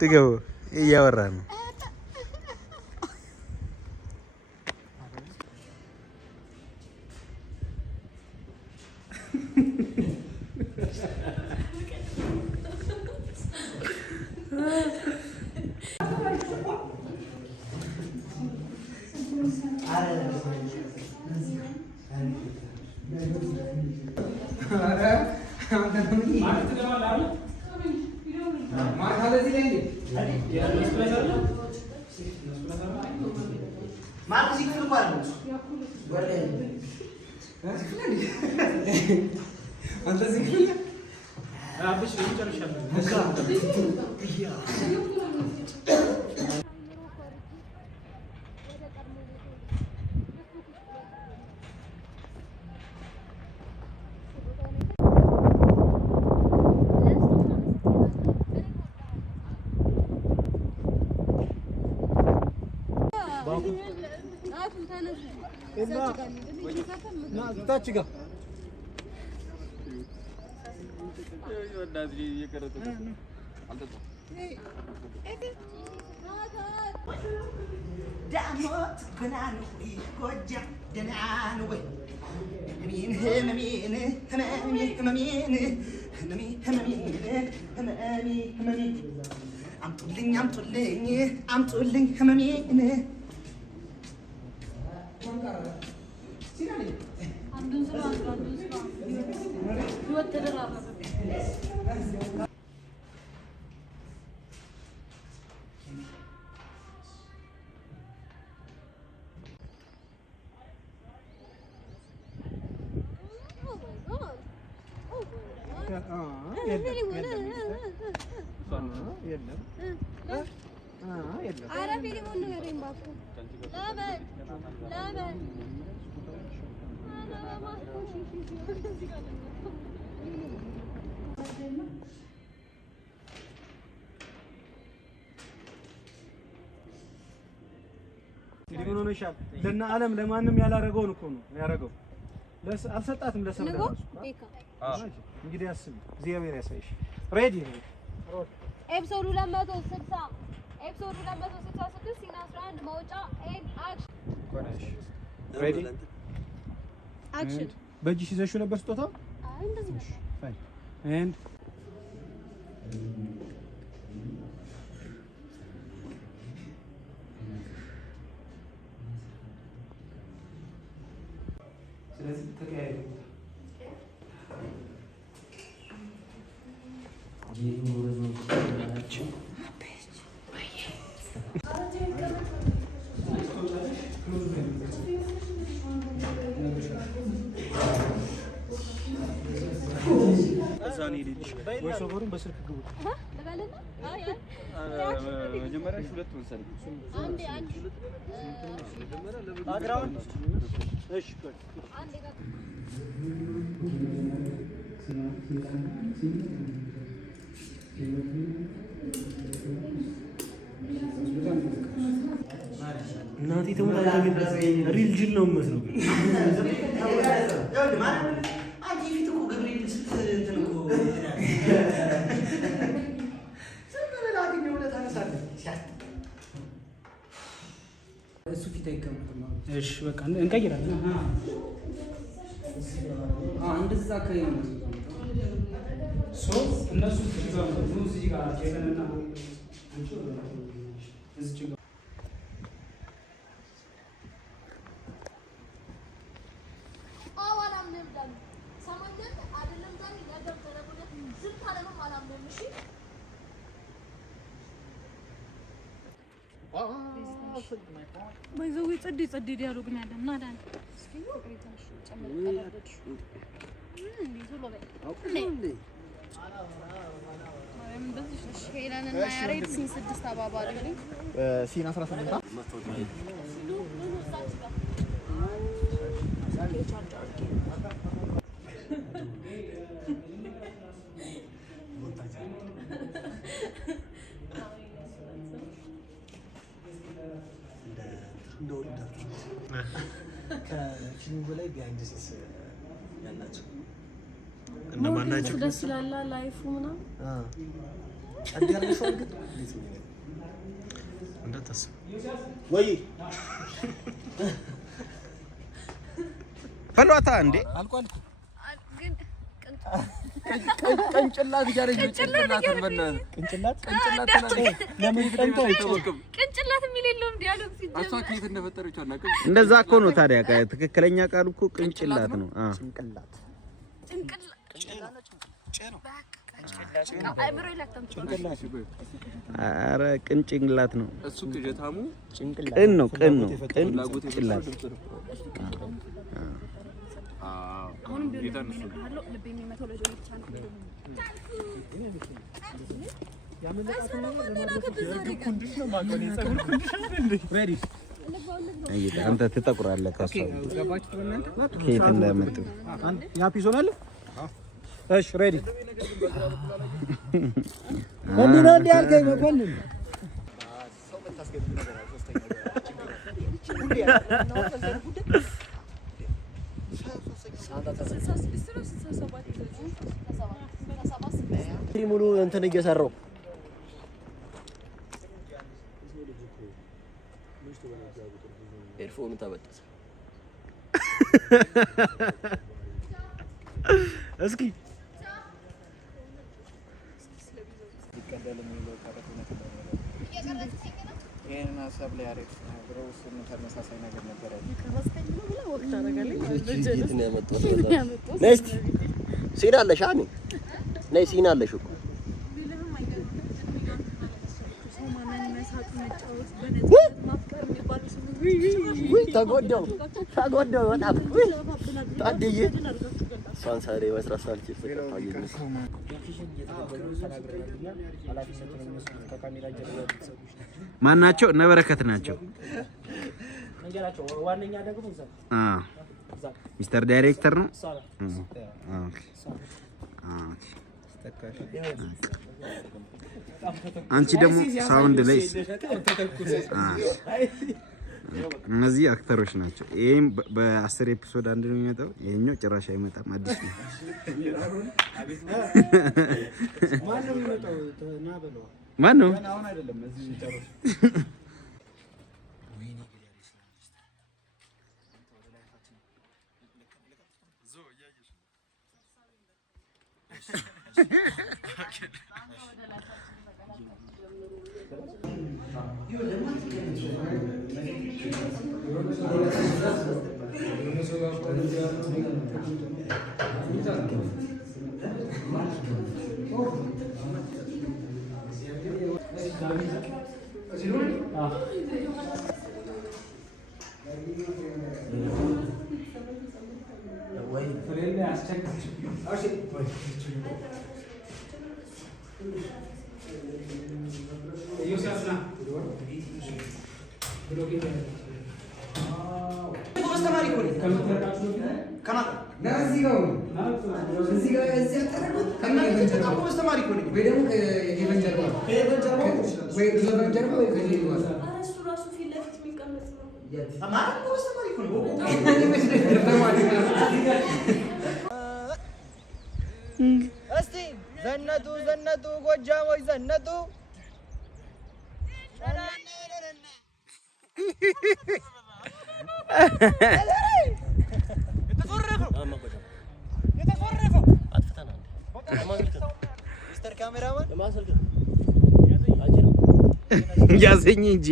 ትገቡ እያወራን ነው። ታችጋ ዳሞት ገናኑ ጎጃ ደናኑ ወይ ህመሜን ህመሜን ህመሜን ህመሜን ህመሜን ህመሜን አምጡልኝ አምጡልኝ አምጡልኝ ህመሜን ሊሆነ ይሻል ለና ዓለም ለማንም ያላረገውን እኮ ነው ያረገው። አልሰጣትም ለሰው እንግዲህ አስብ እግዚአብሔር ያሳይሽ። ሬዲ ኤፒሶድ 260 ኤፒሶድ 266 ሲና 11 መውጫ ኤንድ አክሽን ሬዲ አክሽን በእጅሽ ይዘሽው ነበር ስጦታው? አይ እንደዚህ ነው። ፋይን ኤንድ ስለዚህ ተቀያየሩ ወይ ሶበሩን በስልክ ግቡ። መጀመሪያ ሁለት ወሰን አንዴ አንዴ ባክግራውንድ እሺ አንዴ ጋር እናቴ ተሞታ ግን ሪል ጅል ነው መስለው አንቺ ፊት እኮ ገብርኤል እንትን እኮ እሱ ፊት አይቀመጥም። እሺ በቃ እንቀይራለን። እንደዛ አካባቢ ነው እነሱ እዚህ ጋር ጀነና እዚህ ጋር አዋላም ነብዳን ሰማየት አይደለም ዛሬ ነገር ተረቡለ ዝም ታለማ አላምንም። እሺ ባይዘው ጸዲ ዲያሎግ ነው ያለን እና ዳን እስኪ ፍቅሪታሽ ጨምር ተላደድሽ ቶሎ በይ ማርያም እንደዚህ እሺ ሄለን እና ያሬድ ሲን 6 አባባሪ ነኝ ሲን 18 ከፊልሙ በላይ ቢሃይንድ ሲስ ያላቸው እነማን ናቸው? ደስ ይላል ላይፉ ምናምን አዲያርነሽው ግን እንደተሰብ ወይ ፈሏታ እንዴ አልቋል ግን ቅንጭላት እያለች ቅንጭላት ለምን ቀንቶ አይተውም ቅንጭላት የሚል የለውም ዲያሎግ ሲጀምር እሷ ከየት እንደፈጠረችው አናውቅም። እንደዛ እኮ ነው ታዲያ። ትክክለኛ ቃሉ እኮ ቅንጭላት ነው። ጭንቅላት አይምሮ ይላተም ኧረ ቅንጭላት ነው እሱ ቅጀታሙ ጭንቅላት ቅን ነው ቅንጭላት አሁንም ቢሆን ነው ልብ የሚመታው ለጆሮ ብቻ ነው። አንተ ትጠቁራለህ ከሷ ከየት እንዳመጡ ያ ፒስ ሆናለ። እሺ ሬዲ እንዴ ነው እንዴ አልከኝ መኮንን ሙሉ እንትን እየሰራው ኤርፎኑ ተበጠሰ። እስኪ ይሄን ሀሳብ ላይ አሪፍ ብለው እሱም ተመሳሳይ ነገር ነበር ነስቲ ሲና አለሽ አኒ ነይ ሲና አለሽ እኮ ተጎዳው በጣም ታድዬ ሳንሳሬ መስራት ሳልችል ተቀጣየኝ። ማን ናቸው? እነ በረከት ናቸው። ዋነኛ ደግሞ ሚስተር ዳይሬክተር ነው። አንቺ ደግሞ ሳውንድ ላይ እነዚህ አክተሮች ናቸው። ይሄም በ10 ኤፒሶድ አንድ ነው የሚመጣው። ይሄኛው ጭራሽ አይመጣም፣ አዲስ ነው። ማን ነው? አሁን አይደለም እዚህ ጨርሱ። እስቲ ዘነጡ ዘነጡ ጎጃሞች ዘነጡ ሚስተር ካሜራማን ያዘኝ እንጂ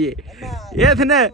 የት ነህ?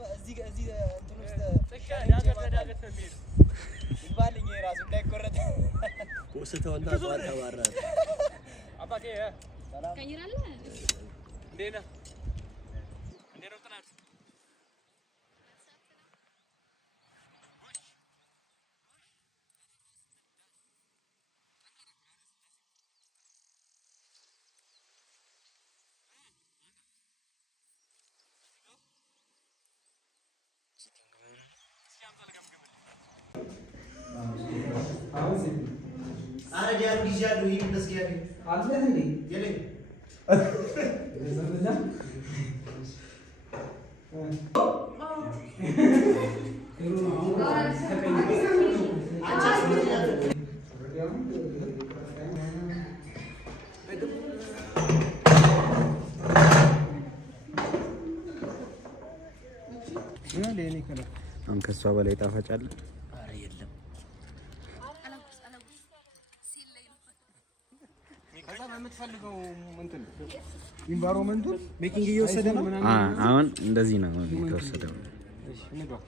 ከሷ በላይ ጣፋጭ አለ? ኧረ የለም። ከዛ በምትፈልገው እንትን ኢንቫይሮመንቱን ሜኪንግ እየወሰደ ነው ምናምን። አሁን እንደዚህ ነው የተወሰደው። እሺ እንግባ።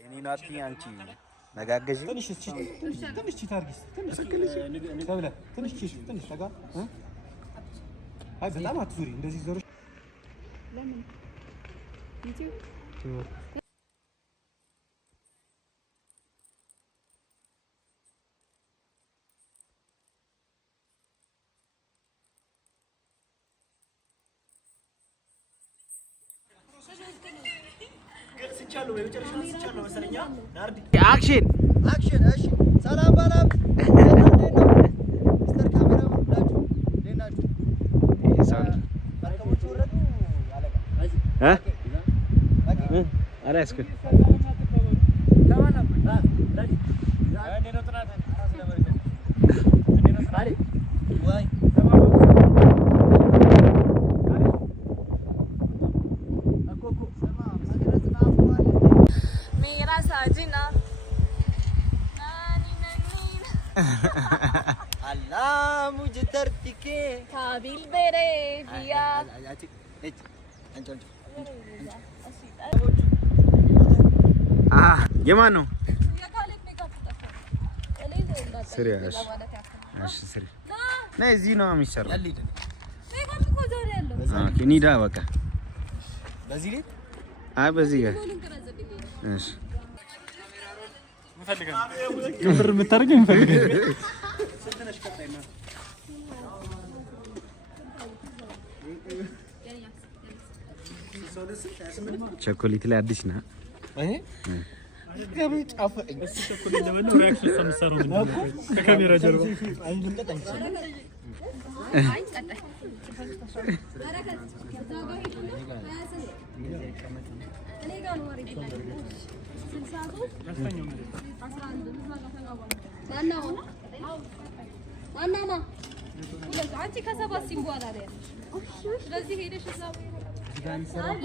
እኔ ናቲ አንቺ ነጋገዥ ትንሽ ታርጊስ ትንሽ ተጋ። አይ በጣም አትዙሪ እንደዚህ ዘሮች ለምን ዩቲዩብ አክሽን አክሽን። እሺ ሰላም ባላም ሚስተር ካሜራማን ሁላችሁ እንዴት ናችሁ? ባርከቦቹ ወረዱ አለቃ አላስከ Allah मुझे धरती के काबिल बेरे बिया የማን ነው? ነይ እዚህ ነው የሚሰራው። ኒዳ በቃ በዚህ ላይ አይ በዚህ ጋር እሺ ብር የምታደርገው ቸኮሌት ላይ አዲስ ነህ? ከካሜራ ጀርባ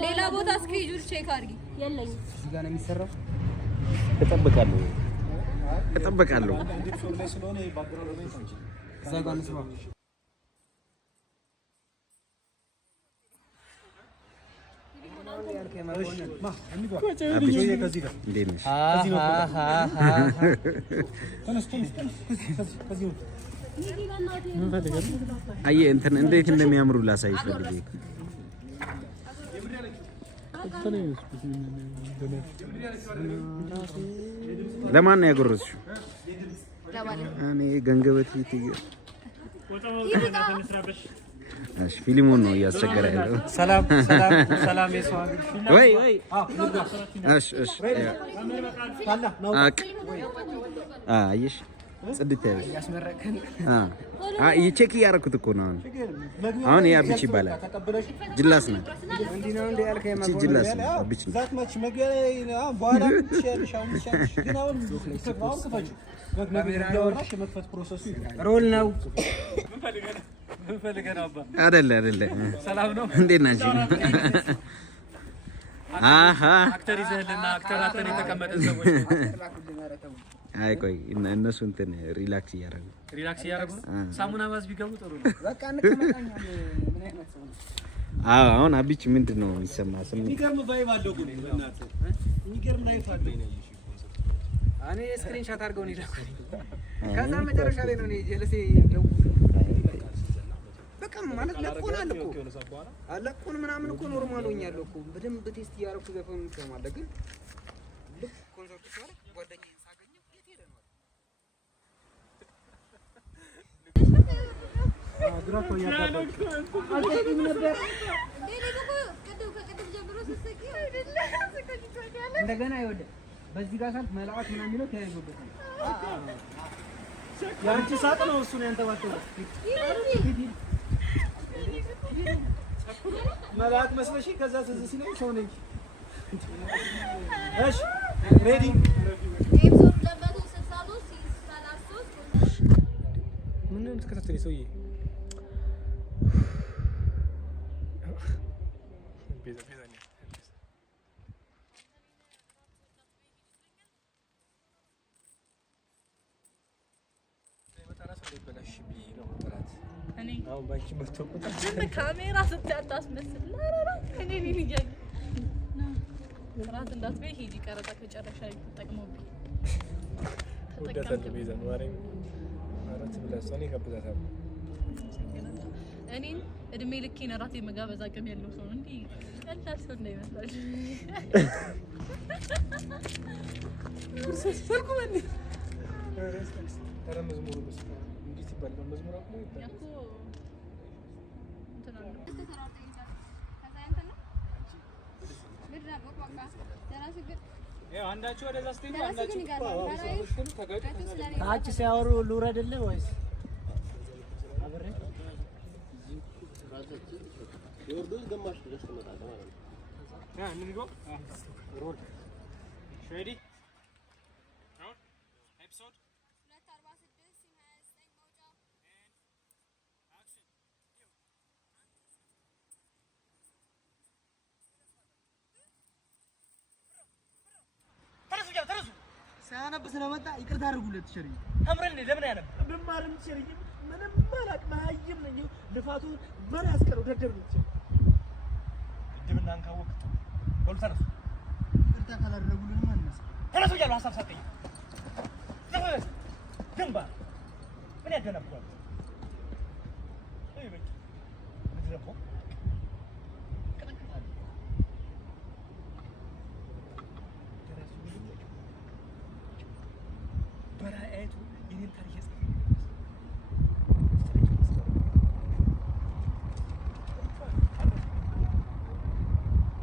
ሌላ ቦታ እስኬጁል ቼክ አድርጊ። የለኝም እዚህ ጋር ነው የሚሰራው። እጠብቃለሁ። እዛ ጋር ነው ስማ። አየህ እንትን እንዴት እንደሚያምሩ ላሳይሽ ፈልጌ። ለማን ነው ያጎረስሽው? እኔ ገንገበት እሺ ፊልሙን ነው እያስቸገረ ያለው። ሰላም የሰው ወይ እሺ አየሽ ጽድት ያለ ያስመረከን ቼክ እያደረኩት እኮ ነው አሁን ያ ብቻ ይባላል ጅላስ ነው እንዴ ነው እንዴ ያልከኝ እቺ ጅላስ ብቻ ዛት ማች መግቢያ በኋላ ትሻለሽ አሁን ግን አሁን ከፈች ያወራሽ መክፈት ፕሮሰሱ ሮል ነው ምን ፈልገህ ነው አባ አይደለ ሰላም ነው እንዴት ናችሁ አክተር ይዘህልና አክተር አተን የተቀመጠ ሰዎች አይ ቆይ እነሱ እንትን ሪላክስ እያደረጉ ሳሙና ባዝ ቢገቡ ጥሩ ነው በቃ እንከመጣኛ ምን አይነት ሰው ነው አሁን አብች ምንድነው የሚሰማ ስም የሚገርም ቫይብ አለው ግን እናት የሚገርም ላይፍ አለው እኔ ስክሪን ሻት አድርገው ነው ይላኩኝ ከዛ መጨረሻ ላይ ነው እኔ ጀለሴ ደው በቃ ማለት ለቆናል እኮ አለቆን ምናምን እኮ ኖርማል ሆኛለሁ እኮ በደንብ ቴስት እያደረኩ ዘፈን እንሰማለን ግን ልክ ኮንሰርቱ ሲያልቅ ጓደኛዬን ሳገኘው የት ሄደ ነው ድራኮ ያዳበቅ አልተኝም ነበር እንደገና ይወደ በዚህ ጋር ሳልፍ መልአክ ምናምን የሚለው ተያይዞበታል ያንቺ ሳቅ ነው እሱ ነው ያንተባተው መልአክ መስለሽ ከዛ ትዝ ሲለኝ ሰው ነኝ እሺ ሬዲ ኤፒሶድ 263 ምን ነው ተከታተለ ሰውዬ አሁን ባንቺ በተቆጣ ካሜራ ስታስመስል ላራራ እኔ ነኝ ይያይ ራት እንዳትበይ ሂጂ ቀረጣ ከጨረሻ ተጠቅመውብኝ ወደታለ ቤዛ ነው አረኝ አራት ብላስታኔ ከብዛታው እኔን እድሜ ልኬን ራት የመጋበዝ አቅም ያለው ሰው እንዴ ቀላል ሰው እንዳይመስላችሁ ሰልኩ ማን ተረመዝ ሙሉ እንዴት ይባላል መዝሙር አቁሞ ይባላል ያኮ እንትና ነው ከዛ እንትና ምድራ በቋቋ ደራስግ ያው አንዳችሁ ወደዛ ስትሄዱ አንዳችሁ ታች ሲያወሩ ልውረድልህ ወይስ አብሬ የወርዱ ግማሽ ድረስ ተመጣጣ ማለት ነው እንግባ ሮል ሬዲ አሁን ኤፒሶድ 246 29 መውጫ ተረሱ ሳያነብ ስለመጣ ይቅርታ አድርጉለት ሸሪ አምረን ለምን ያነብ ብማርም ሸሪ ምንም ማላቅ ማይም ነኝ ልፋቱ ምን ያስቀረው ደደብ ነው ድብና አንካወቅ ወል ተረሱ ይቅርታ ካላደረጉልን ማንነስ ተረሱ ያለው ሐሳብ ሰጠኝ ግንባ ምን ያደነብኳል እይ ምድረቆ በራእይቱ ይሄን ታሪክ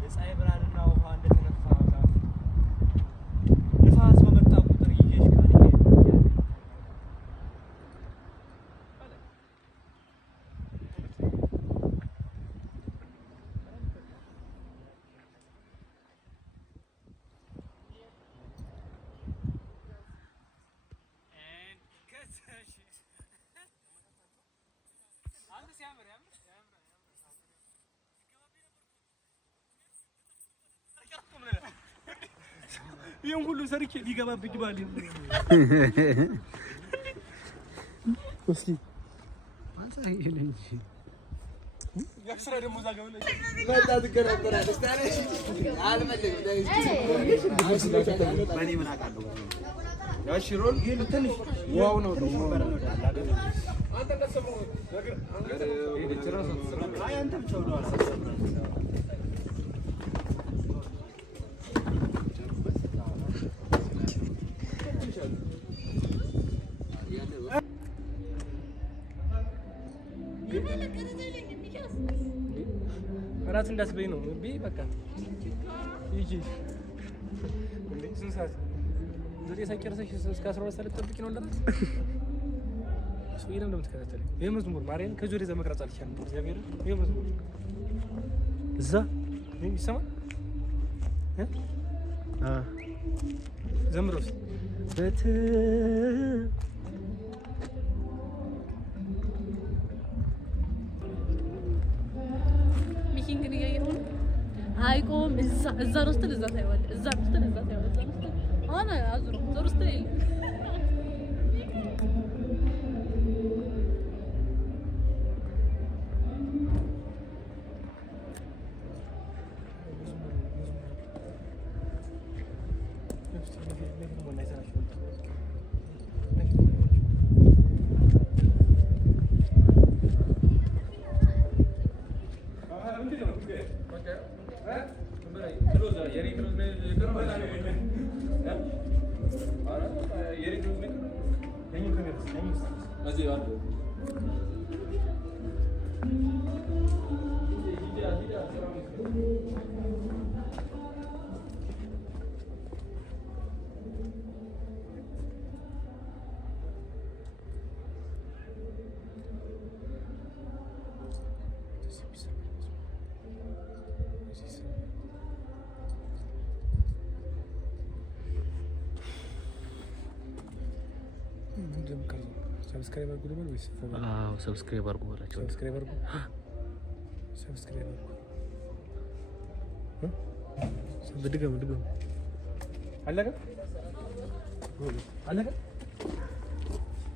የፀሐይ ብርሃንና ውሃ እንደተነፋ ዛፍ ንፋስ በመጣ ቁጥር ይዤሽ ካልሄድ ይሄን ሁሉ ሰርቼ ሊገባብኝ ባል እስኪ አንሳይ ይልኝ ያክስራ ደሞ ዛጋው ነው መጣ ትከራከራለች ታዲያ አልመለኝም በኔ ምን አውቃለሁ ያሺ ሮል ይሄ ትንሽ ዋው ነው ደሞ አንተ እንደሰማው ነገር አይ አንተ ብቻ ነው አልሰማም ራት እንዳትበይ ነው ቢ በቃ ይጂ እንዴ ስንት ሰዓት ዘጠኝ ሳይጨርሰሽ እስከ 12 ሰዓት ልትጠብቂ ነው እንደምን ሰው ይለም እንደምትከታተል ይሄ መዝሙር ማርያም ከዚህ ወደዛ መቅረጽ አልቻለም። እግዚአብሔር ይሄ መዝሙር እዛ ምን ይሰማል? ዘምሮስ ሚኪንግ ግን እያየኸው ነው። አይቆም እዛ ነው ስትል እዛ ታይዋለህ። እዛ ነው ስትል እዛ ታይዋለህ። እዛ ነው ስትል አሁን አዙሮ ዞር ስትል የለም። ሰብስክራይብ አድርጉ ልበል ወይስ? አዎ ሰብስክራይብ አድርጉ በላቸው። ሰብስክራይብ አድርጉ። ሰብስክራይብ አድርጉ። ድገሙ አለቀ።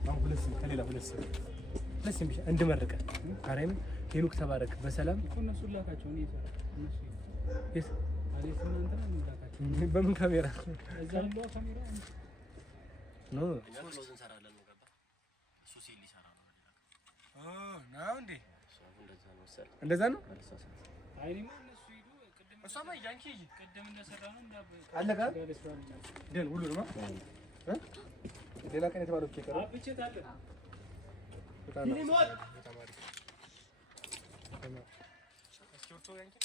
አሁን ሁለት ከሌላ ሁለት ብቻ እንድመርቀ ካሬም ሄኖክ ተባረክ በሰላም እነሱ ላካቸው ነው እሱ በምን ካሜራ እዛ ነው ካሜራ ነው ነው እንዴ? እንደዛ ነው። አይኔማ እነሱ ሄዱ ቅድም እሷማ ያንቺ ቅድም እንደሰራ ነው አለቀ። ደን ሁሉ ነው ሌላ ቀን የተባለው ኬክ ነው አብቼት አለ በጣም ነው ተማሪ እስኪ ያንቺ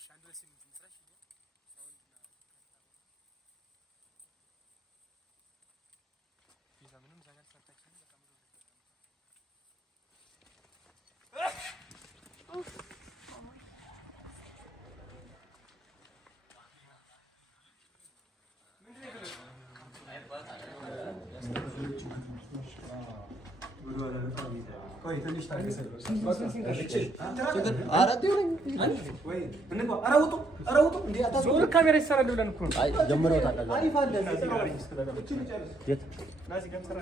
ሻንድረስ ምትራሽ ይዛ ምንም ዛጋር ሰርታችሁ ካሜራ ይሰራል ብለን እኮ ነው። አይ ጀምረውታል። አሪፍ አለ የት ናዚ ገምሰራ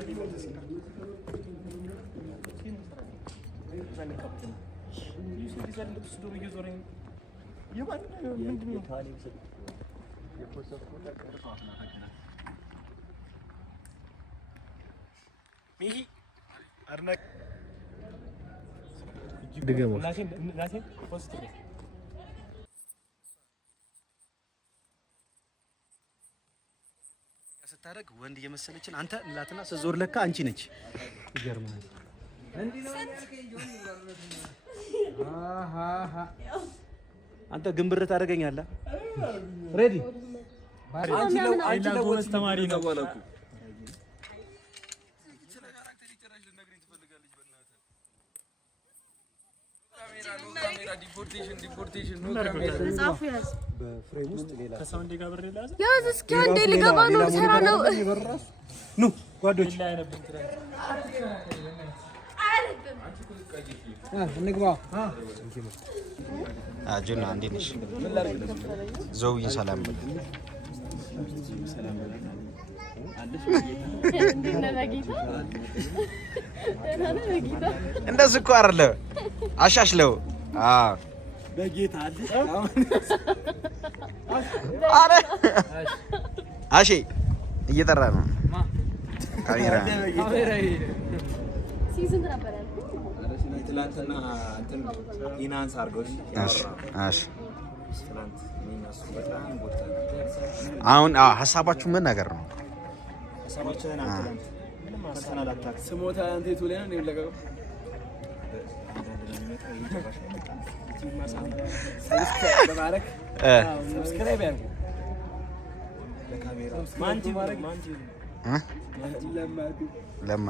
ስታደርግ ወንድ እየመሰለችን አንተ ላትና ስትዞር ለካ አንቺ ነች። ይገርማል። አንተ ግንብር ታደርገኛለህ። ሬዲ አንቺ ለወንድ ተማሪ ነው ወላኩ ዲፖርቴሽን ነው ካሜራ በፍሬም ውስጥ ሌላ ከሳውንድ ጋር ብር ይላል ያዝ እስኪ አንዴ ልገባ ነው ሰራ ነው ኑ ጓዶች እንግባ አጁና እንዴ ነሽ ዘውዬ ሰላም በል ሰላም በል እንደዚህ እኮ አይደለ አሻሽለው በጌታ አዲስ አረ አሺ እየጠራ ነው ካሜራ ሲዝን ነበር ያልኩት ትላንትና እንትን ኢናንስ አርጎሽ አሽ ትላንት ሚናስ በጣም ቦታ አሁን ሐሳባችሁ ምን ነገር ነው? ሐሳባችሁን አትላንት ምንም ፐርሰናል አታክ ስሞታ አንተ የቱለና ነው ለቀቀው ሰብስክራይብ ያርጉ ለካሜራ ለማ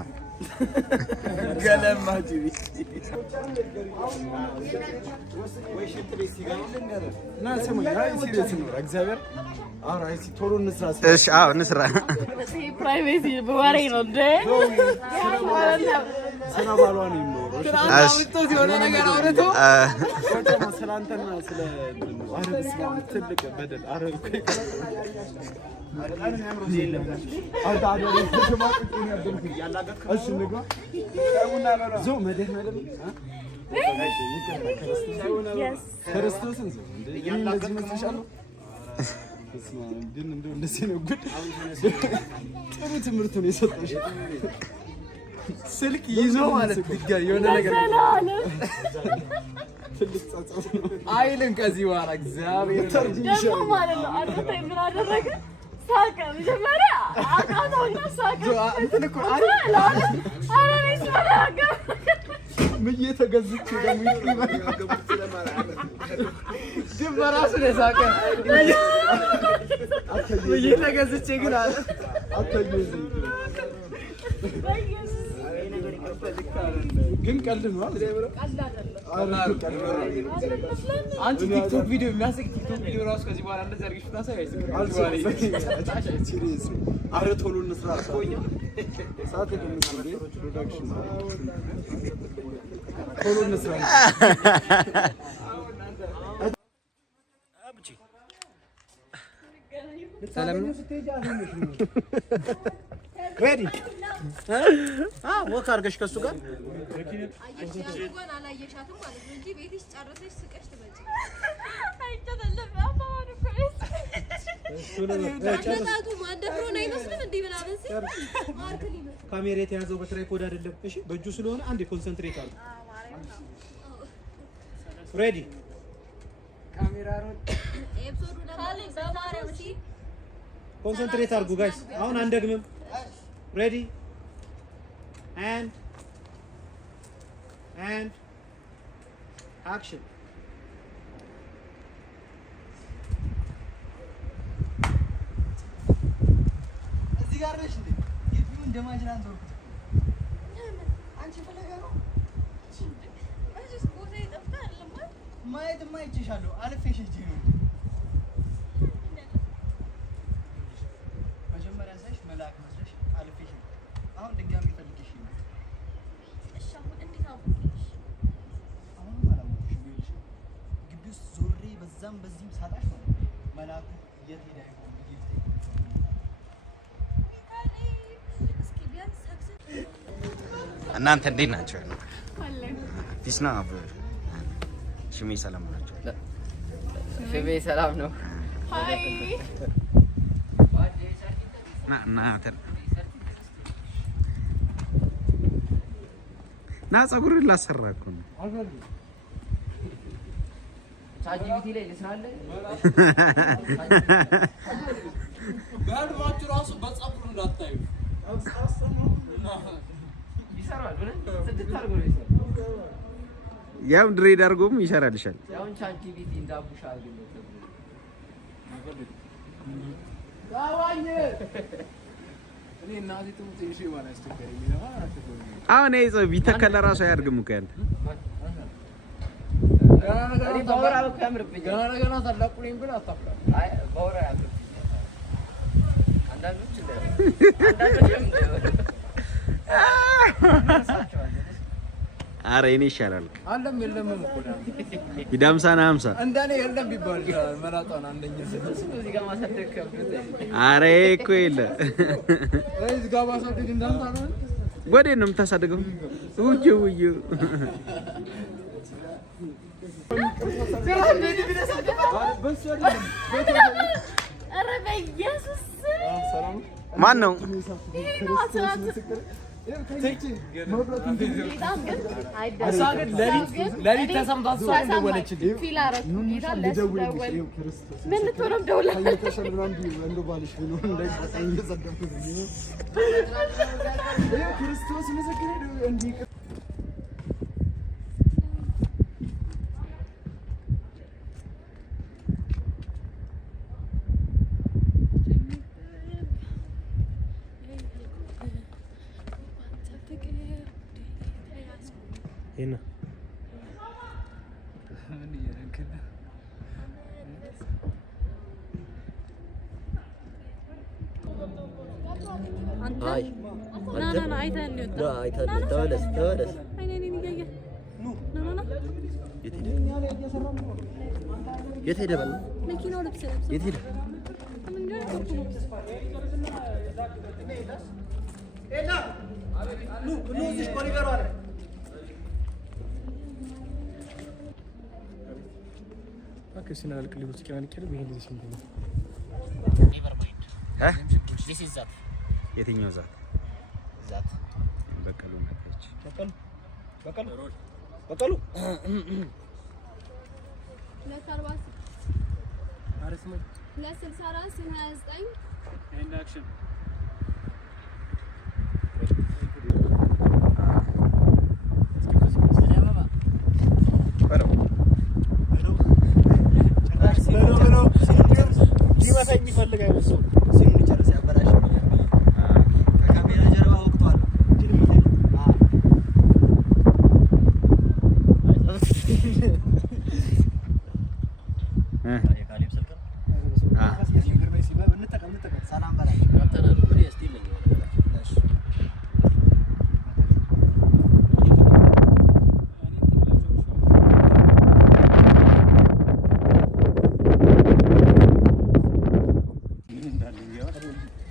ገለማ ቲቪ እሺ አዎ እንስራ ፕራይቬሲ በወሬ ነው እንደ ስለ ባሏ ነው የሚኖረው። እሺ የሆነ ነገር አውርቶ ስለ አንተና ስለ አረብ ስማም ትልቅ በደል አረብ ጥሩ ትምህርት ነው የሰጠሽ። ስልክ ይዞ ማለት ድጋሚ የሆነ ነገር ትልቅ ጸጸት ነው አይልም። ከዚህ በኋላ እግዚአብሔር ደግሞ ማለት ነው አንተ ምን አደረገ? ሳቀ መጀመሪያ አቃተውና ሳቀ። እንትን እኮ ምን እየተገዝቼ ደግሞ ግን በራሱ ነው የሳቀ። ምን እየተገዝቼ ግን አለ ግን ቀልድ ነው አንቺ ቲክቶክ ቪዲዮ የሚያስቅ ቲክቶክ ቪዲዮ ራሱ ከዚህ በኋላ እንደዚህ አድርገሽ ብታሳይ ሲሪየስ አረ ቶሎ እንስራ ቆኛ ሰዓት የምንሰራ ፕሮዳክሽን ቶሎ እንስራ ሰላም ነው ሬዲ ወክ አድርገሽ ከእሱ ጋር እንኳን አላየሻትም ማለት ነው እንጂ ቤትሽ ጨርሰሽ ስቀሽ ትመጪ። ካሜራ የተያዘው በትራይፖድ አይደለም። እሺ በእጁ ስለሆነ አንዴ ኮንሰንትሬት አድርጉ። ሬዲ ካሜራ ኮንሰንትሬት አድርጉ ጋይስ። አሁን አንደግምም። Ready? And action. እዚህ ጋር ነሽ እንዴ? የትም እንደማጅራን ተወርኩት። አንቺ ፈለጋ ነው። ማየት ማይችሻለሁ አልፌሽ እጂ ነው መጀመሪያ ሳይሽ መልአክ መስለሽ አልፌሽ ነው። አሁን ድጋሚ ፈልግሽ ነው። እሺ አሁን እንዴት አውቅሽ? አሁን አላወቅሽም። ይልሽ ግቢ ውስጥ ዞሬ በዛም በዚህም ሳጣሽ ነው መልአኩ የት ሄዳ ይሆን ይልሽ። እስኪ ቢያንስ እናንተ እንዴት ናችሁ? ፒስ ነው አብሮ ሽሜ ሰላም ናቸው? ሽሜ ሰላም ነው። ሃይ ና ፀጉርን ላሰራ እኮ ነው። ቻጂቢቲ ላይ ልስራለ ጋድማችሁ ራሱ በፀጉሩ እንዳታዩ ይሰራል ብለን ስድስት አድርጎ ነው ይሰራል። ያው ድሬድ አድርጎም ይሰራልሻል። ያው ቻጂቢቲ እንዳቡሻ አድርጎ እኔ እናቴ ትሙት እሺ ማለት አስተከረኝ አሁን ይሄ ሰው ቢተከለ ራሱ አያርግም እኮ ያንተ እኔ ባወራ እኮ ያምርብኛል። ገና ታላቁልኝ ብለ አታፍራ። አይ ባወራ ያምርብኛል። አንዳንዶች አረ እኔ ይሻላል። አለም የለም እኮ ይዳምሳና 50 እንደኔ የለም ቢባል ይችላል። መላጣና አንደኛ እዚህ ጋር ማሳደግ ከብዶት አረ እኮ የለ እዚህ ጋር ማሳደግ እንዳንተ ነው። ወዴት ነው የምታሳድገው? ውዩ ማን ነው? ለሊት ተሰምቷት ሰው እንደወለችልኝ ፊል አደረኩ። ጌታ ለደወል ምን ልትሆንም ደውላ ክርስቶስ ምስክሬ እንዲህ አይ ና አይተን ነው ና አይተን ተወለስ አይኔን ይያየ ና የት ሄደ በል መኪናው ልብስ የት ሄደ ኑ እዚህ ኮሪደሩ አለ አከሲና ለቅልብ ውስጥ ቃን ይከለ በይሄ ልጅ ሲንተ ኔቨር ማይንድ this is that የትኛው ዛት በቀሉ ነች በቀሉ ለካርባስ አረስሙ ለ64 29 ኤንድ አክሽን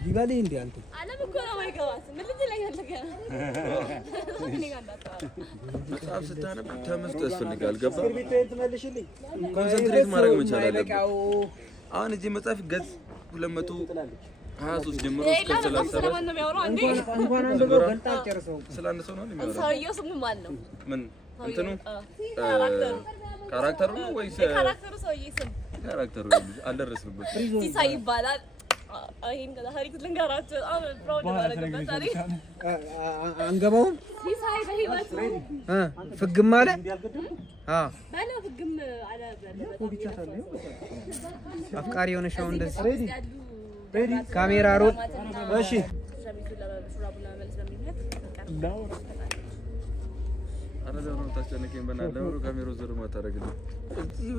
ይባል እንዴ አንተ አለም እኮ ነው ማይገባት ምን ልጅ ላይ ያለገ መጽሐፍ ስታነብ ተመስጦ ያስፈልጋል። ገባ ትመልሽልኝ ኮንሰንትሬት ማድረግ መቻል አለብህ። አሁን እዚህ መጽሐፍ ገጽ 223 ጀምሮ እስከ 30 ስለማን ነው የሚያወራው እንዴ? እንኳን አንድ ነው ገልጣ ጨርሰው ስለ አንድ ሰው ነው የሚያወራው። ሰውየው ስሙ ማን ነው? ምን እንትኑ ካራክተሩ ካራክተሩ ነው ወይስ ካራክተሩ ሰውዬ ስም ካራክተሩ አልደረስንበት። ሲሳይ ይባላል። አይን ታሪክ ልንገራችሁ በጣም ፕራውድ ማድረግበት ታሪክ አንገባውም ሲሳይ በህይወቱ ፍግም አለ ባለ ፍግም አለ አፍቃሪ የሆነሽ አሁን እንደዚህ ካሜራ ሮል እሺ አረዳው ነው ታስጨነቀኝ። በእናትህ ለምን ካሜራው ዞር ማታረግልኝ? እዚህ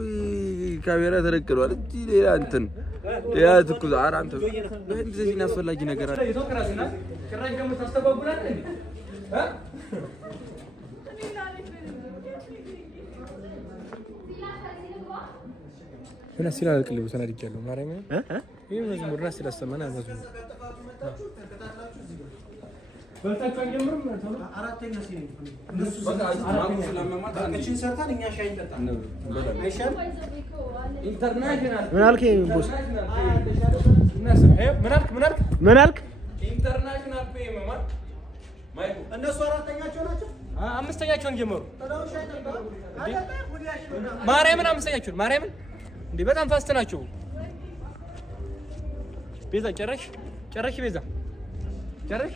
ካሜራ ተደቅሏል። እዚህ ሌላ እንትን ያ ትኩስ አራንተ በእንደዚህ አስፈላጊ ነገር አለ። ጭራሽ ደግሞ ታስተጓጉላለህ እንዴ? ምን ሲላል ቅልብ ተናድጃለሁ። ማርያም ይሄ መዝሙር ራስ ስላሰማና መዝሙር በልታችሁ አንጀምርም ነው አራተኛ ሲኒ እነሱ ስለማማታችን ሰርታን እኛ ሻይ እንጠጣለን። አይሻል ኢንተርናሽናል ምን አልከኝ ቦስ? ምን አልክ? ኢንተርናሽናል ፔ ማማ ማይኩ እነሱ አራተኛቸው ናቸው። አምስተኛቸውን ጀመሩ። ማርያምን አምስተኛቸውን ማርያምን እንዴ በጣም ፋስት ናቸው። ቤዛ ጨረሽ ቤዛ ጨረሽ